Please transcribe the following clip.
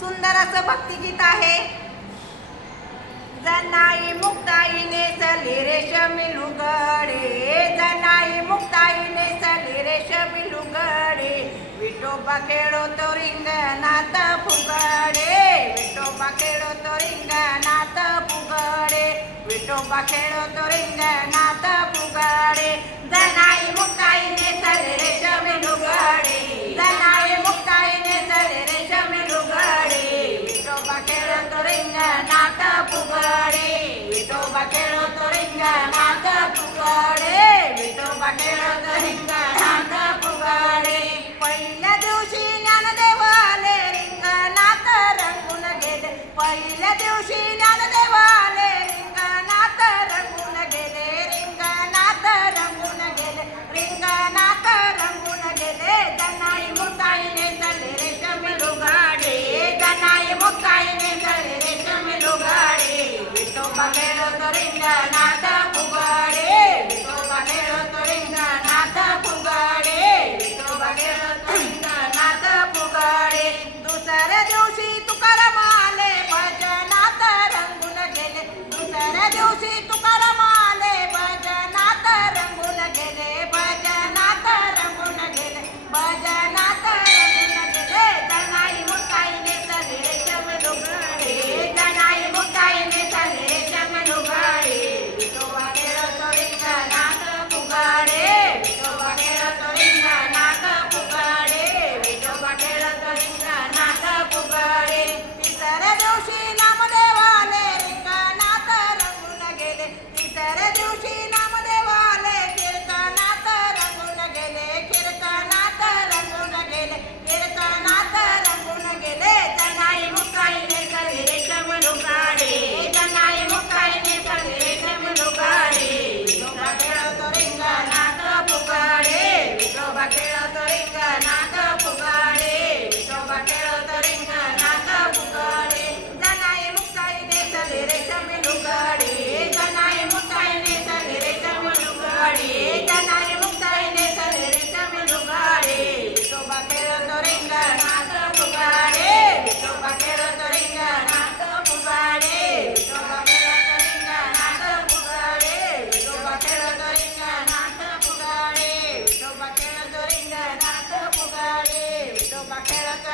सुंदर असं भक्तिगीत आहे. जनाई मुक्ताई नेसली रेशमी लुगडे, जनाई मुक्ताई नेसली रेशमी लुगडे, विठोबा खेळतो रिंगणात फुगडे, विठोबा खेळतो रिंगणात फुगडे, विठोबा खेळतो रिंगणात फुगडे. जनाई मुक्ताई नेसली रेशमी लुगडे, जनाई मुक्ताई नेसली रेशमी लुगडे, विठोबा खेळतो रिंगणात फुगडे, विठोबा खेळतो रिंगणात फुगडे, विठोबा खेळतो रिंगणात फुगडे. पहिल्या दिवशी ज्ञानदेव आले रिंगणात रंगून गेले, पहिल्या दिवशी ज्ञानदेव आले रिंगणात रंगून गेले, रिंगणात रंगून गेले, रिंगणात रंगून गेले. जनाई मुक्ताई नेसली रेशमी लुगडे, जनाई मुक्ताई नेसली रेशमी लुगडे, विठोबा खेळतो रिंगणात फुगडे, विठोबा खेळतो रिंगणात फुगडे, विठोबा खेळतो रिंगणात फुगडे. दुसऱ्या दिवशी तुकाराम आले भजनात रंगून गेले, दुसऱ्या दिवशी तुकाराम आले भजनात रंगून गेले, भजनात रंगून गेले, भजनात रंगून गेले. जनाई मुक्ताई नेसली रेशमी लुगडे, जनाई मुक्ताई नेसली रेशमी लुगडे, विठोबा खेळतो रिंगणात फुगडे, विठोबा खेळतो रिंगणात फुगडे, विठोबा खेळतो रिंगणात फुगडे. तिसऱ्या दिवशी नामदेव आले रिंगणात रंगून गेले, तिसऱ्या दिवशी नामदेव आले कीर्तनात रंगून गेले, कीर्तनात रंगून गेले, कीर्तनात रंगून गेले. जनाई मुक्ताई नेसली रेशमी लुगडे, जनाई मुक्ताई नेसली रेशमी लुगडे, विठोबा खेळतो रिंगणात फुगडे, विठोबा खेळतो रिंगणात फुगडे, विठोबा खेळतो रिंगणात फुगडे. जनाई मुक्ताई नेसली रेशमी लुगडे, जनाई मुक्ताई नेसली रेशमी लुगडे, जनाई मुक्ताई नेसली रेशमी लुगडे, विठोबा खेळतो रिंगणात फुगडे, विठोबा खेळतो रिंगणात फुगडे, विठोबा खेळतो रिंगणात फुगडे, विठोबा खेळतो रिंगणात फुगडे, विठोबा खेळतो रिंगणात फुगडे, विठोबा खेळतो